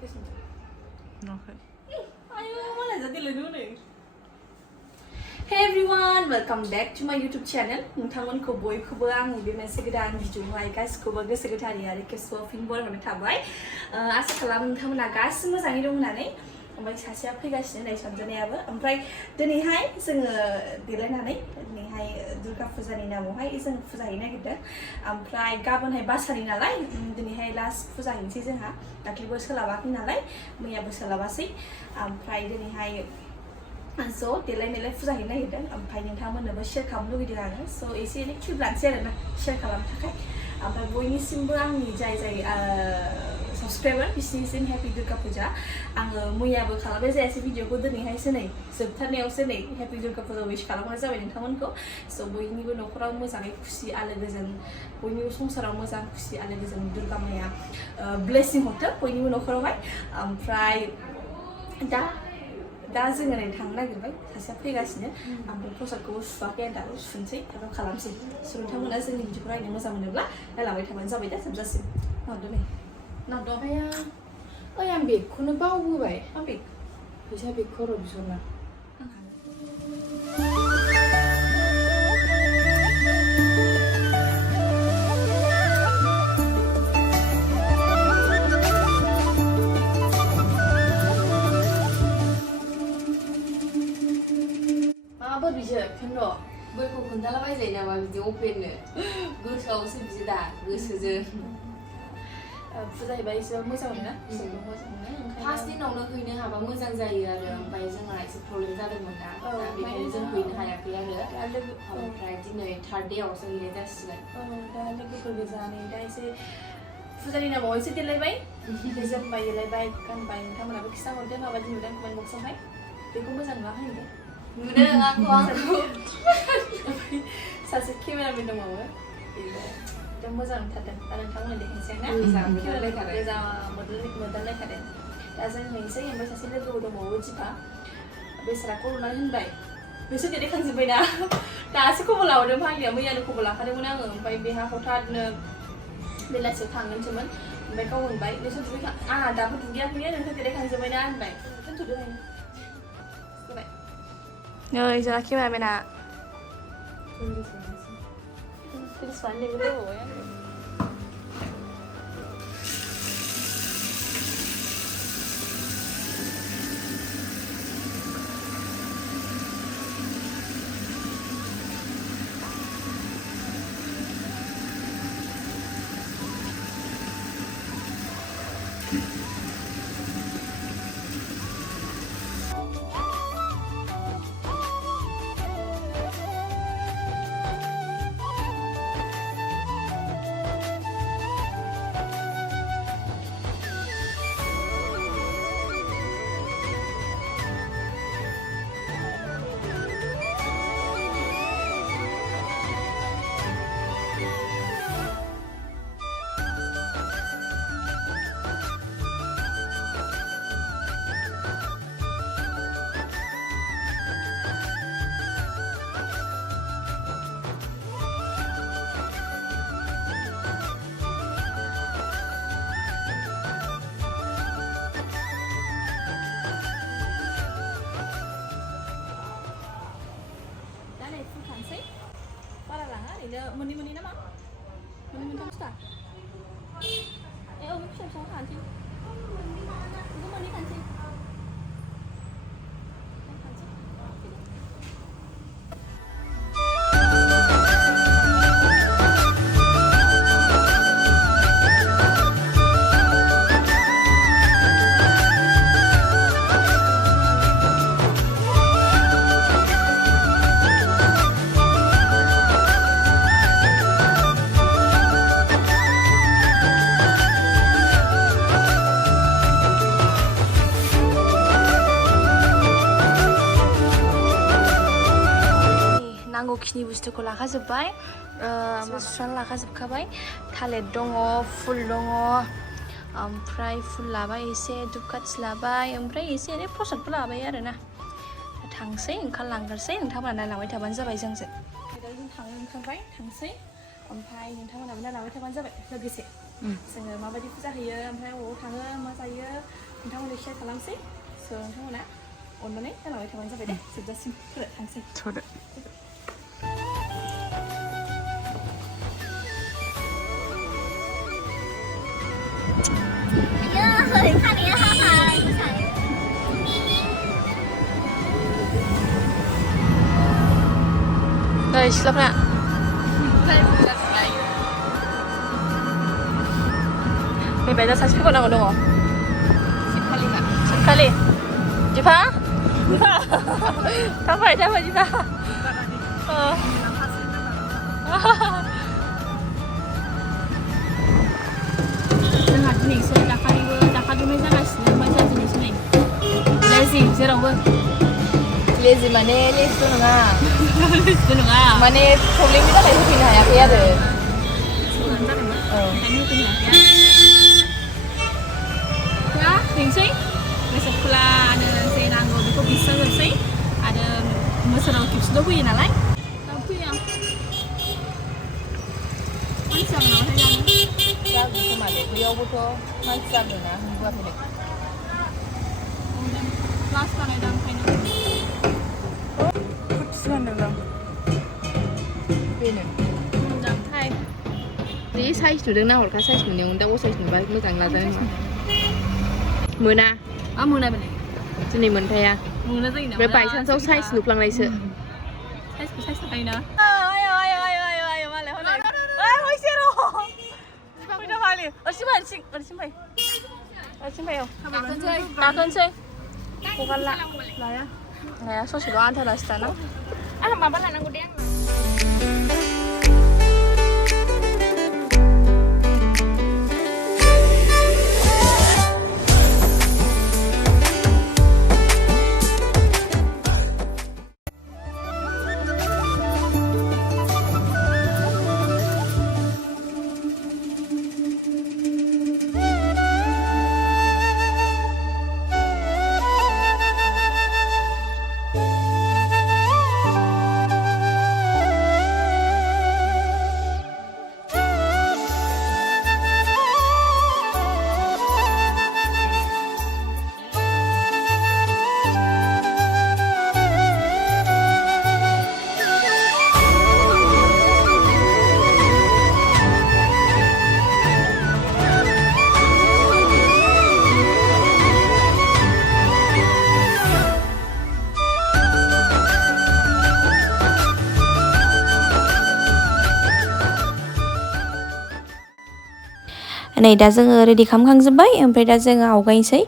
Hey everyone, welcome back to my YouTube channel. Nwngthangमोनखौ बयखौबो आंनि बे मोनसे गोदान भिडिअआवहाय गासिखौबो गोसो गोथारै आरो खेबसेबाव फिन बरायहरनाय थाबाय। आसा खालामो नोंथांमोना गासिबो मोजाङै दं होननानै। ओमफ्राय सासेया फैगासिनो नै सनजनायाबो। ओमफ्राय दिनैहाय जोङो देलायनानै दिनैहाय दुर्गा फुजानि नामावहाय जों फुजा हैनो नागिरदों। ओमफ्राय गाबोनहाय बासानि नालाय दिनैहाय लास्ट फुजा हैनोसै जोंहा। दाख्लैबो सोलाबाखै नालाय मैयाबो सोलाबासै। ओमफ्राय दिनैहाय ज' देलायनायलाय फुजा हैनो नागिरदों। ओमफ्राय नोंथांमोननोबो शेयार खालामनो लुगैदों आङो। स' एसे एनै क्लिप लानोसै आरोना शेयार खालामनो थाखाय। ओमफ्राय बयनिसिमबो आंनि जाय सब्सक्राइबार बिसिनिसिम हेपि दुर्गा फुजा। आङो मैयाबो खालामनाय जायासै भिडिअखौ दिनैहायसो नै जोबथारनायावसो नै हेपि दुर्गा फुजा विश खालामनाय जाबाय नोंथांमोनखौ। स' बयनिबो नखराव मोजाङै खुसि आलो गोजोन बयनिबो संसाराव मोजां खुसि आलो गोजोन दुर्गा माया ब्लेसिं हरथों बयनिबो नखरावहाय। ओमफ्राय दा जोङो नै थांनो नागिरबाय सासेया फैगासिनो। ओमफ्राय प्रसादखौबो सुवाखै आं दाबो सुनोसै एबा खालामसै। स' नोंथांमोना जोंनि भिडिअखौ नायनो मोजां मोनोब्ला नायलांबाय थाबानो जाबाय दा जोबजासिम। नांदो नै नांदो ओइ आं बेगखौनो बावबोबाय। मा बेग? फैसा बेगखौ र' बिसोरना माबाफोर बिसोर खिन्थु बोरखौ खोन्थालाबायजायो नामा बिदि अपेननो? गोसोआवसो बिदि दा गोसोजों फुजा हैबा एसेबाबो मोजां मोनो ना? मोजां मोनो। फार्स्ट दिनावनो हैनो हाबा मोजां जायो आरो। ओमफ्राय जोंहा एसे प्रब्लेम जादोंमोन ना बेखायनो जों हैनो हायाखै आरो। ओमफ्राय दिनै थार्ड डेआवसो हैनाय जासिगोन। दा लोगोफोर गोजानै दा एसे फुजानि नामाव एसे देलायबाय जोमबाय देलायबाय गानबाय। नोंथांमोनाबो खिन्थाहरदो माबायदि नुदों कमेन्ट बक्सआवहाय। बेखौ मोजां नुवाखै होनदो। नुदों आंखौ सासे केमेरामेन दंबावो एकदम मोजां नुथारदों। दा नोंथांमोना देखायनोसै आं गोजा मोदानलायखादों। दा जों हैनोसै। ओमफ्राय सासे लोगोबो दंबावो जिफा बेसारा कर'ना होनबाय। बिसोर देखायखांजोब्बायना दासो खबर लाहरदों फाग्लिया मैयानो खबर लाखादोंमोन आङो। ओमफ्राय बेहा हथादनो बेलासियाव थांगोनसोमोन। ओमफ्राय गाव होनबाय नोंसोर दुगैखां आंहा दाबो दुगैयाखैनो नोंसोर देखायखांजोब्बायना होनबाय। दोनथ'दो जाबाय नै जोंना केमेरामेना मोननै नामा? मोननै मोनथाम सुथा? फिसा फिसा खानोसै। बेखौ मोननै खानोसै। नांगौखिनि बुस्थुखौ लाखाजोब्बाय। सुनानै लाखाजोबखाबाय। थालिर दङ, फुल दङ। ओमफ्राय फुल लाबाय एसे, धुपखाथि लाबाय, ओमफ्राय एसे एनै प्रसादबो लाबाय आरोना। थांसै ओंखारलांग्रोसै। नोंथांमोना नायलांबाय थाबानो जाबाय जोंजों। दा जों थांनो ओंखारबाय थांसै। ओमफ्राय नोंथांमोनाबो नायलांबाय थाबानो जाबाय लोगोसे। जोङो माबायदि फुजा होयो, ओमफ्राय बबाव थाङो, मा जायो नोंथांमोननो शेयार खालामसै स' नोंथांमोना अननानै जालांबाय थाबानो जाबाय दे जोबजासिम थांसै थ'दो नै सिख्लाफ्रा फैबाय दा सासे फैबावनांगौ दङ सिनखालि दिफा थाबाय दिफा जोंहा दिनैसो दाखालिबो जागासिनो ओमफ्राय जोंहा दिनैसो नै लेजि जेरावबो लेजि माने लेजिथ' नङा लेजिबो नङा माने प्रब्लेमनि थाखाय होफैनो हायाखै आरो दा फैनोसै गोसो खुलानो जे नांगौ बेखौ बिस्रांजोबसै आरो बोसोराव खेबसेल' फैयो नालाय दा फैया मानसि जागोन नामाथाय जागोन खोमा दे बेयावबोथ' मानसि जागोना नुवाखै क्लास बानायदों ओंखायनो खुथि गानदों बेनो मोजांथाय बे साइज नुदों ना हरखा साइज नुनायाव दा साइज नुबा मोजां लाजानाय नङा मोना मोना बेलाय दिनै मोनफाया मोना जायो ओमफ्राय बायसान्सआव साइज नुफ्लांनायसो साइजखौ साइज थाखायोना गाखोनोसै हगारला लाया ससेल' आन्थारासो दाना आंहा माबा लानांगौ दे आंना नै दा जोङो रेडि खालामखांजोब्बाय ओमफ्राय दा जोङो आवगायनोसै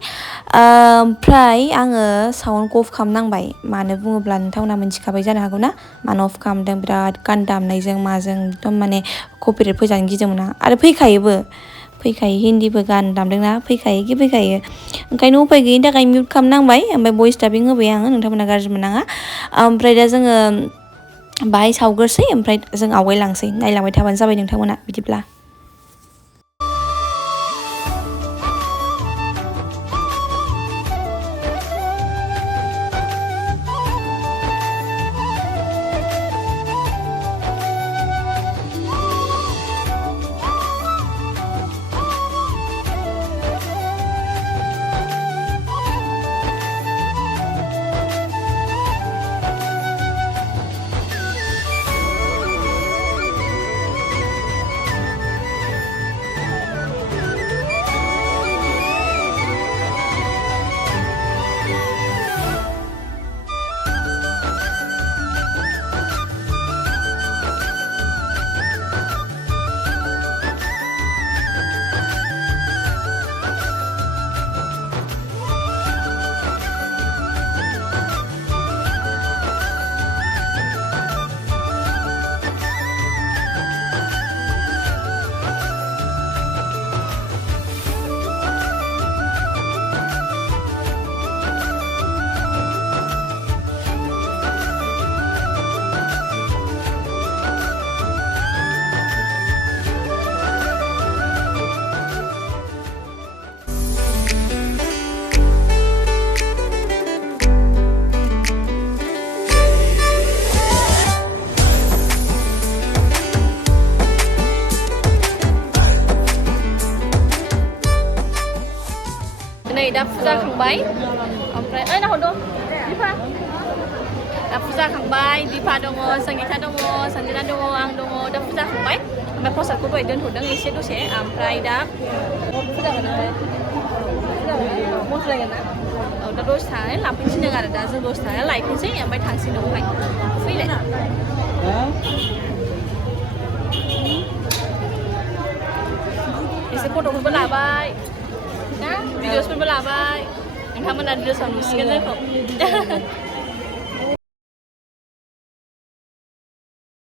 ओमफ्राय आङो साउन्डखौ अफ खालामनांबाय मानो बुङोब्ला नोंथांमोना मिथिखाबाय जानो हागौ ना मानो अफ खालामदों बिराद गान दामनायजों माजों एकदम माने कपिराइट फैजानो गिदोंमोन आं आरो फैखायो हिन्दीबो गान दामदोंना फैखायो ओंखायनो उपाय गैयिनि थाखाय मिउट खालामनांबाय ओमफ्राय भइस डाबिं होबाय आङो नोंथांमोना गाज्रि मोननाङा ओमफ्राय दा जोङो बाहाय सावग्रोसै ओमफ्राय जों आवगायलांसै नायलांबाय थाबानो जाबाय नोंथांमोना बिदिब्ला नै दा फुजा खांबाय ओमफ्राय ओइ नाहरद' दिपा दा फुजा खांबाय दिपा दङ संगिता दङ सन्जना दङ आं दङ दा फुजा खांबाय ओमफ्राय प्रसादखौ दहाय दोनथ'दों एसे दसे ओमफ्राय दा फुजा होनांबाय मस्लायगोन ना औ दा दसे थानानै लांफैनोसै आरो दा जों दसे थानानै लायफिनसै ओमफ्राय थांसै न'आवहाय फैलाय एसे फट'फोरबो लाबाय ना भिडिअसफोरबो लाबाय नोंथांमोना ड्रेसाव नुसिगोन जोंखौ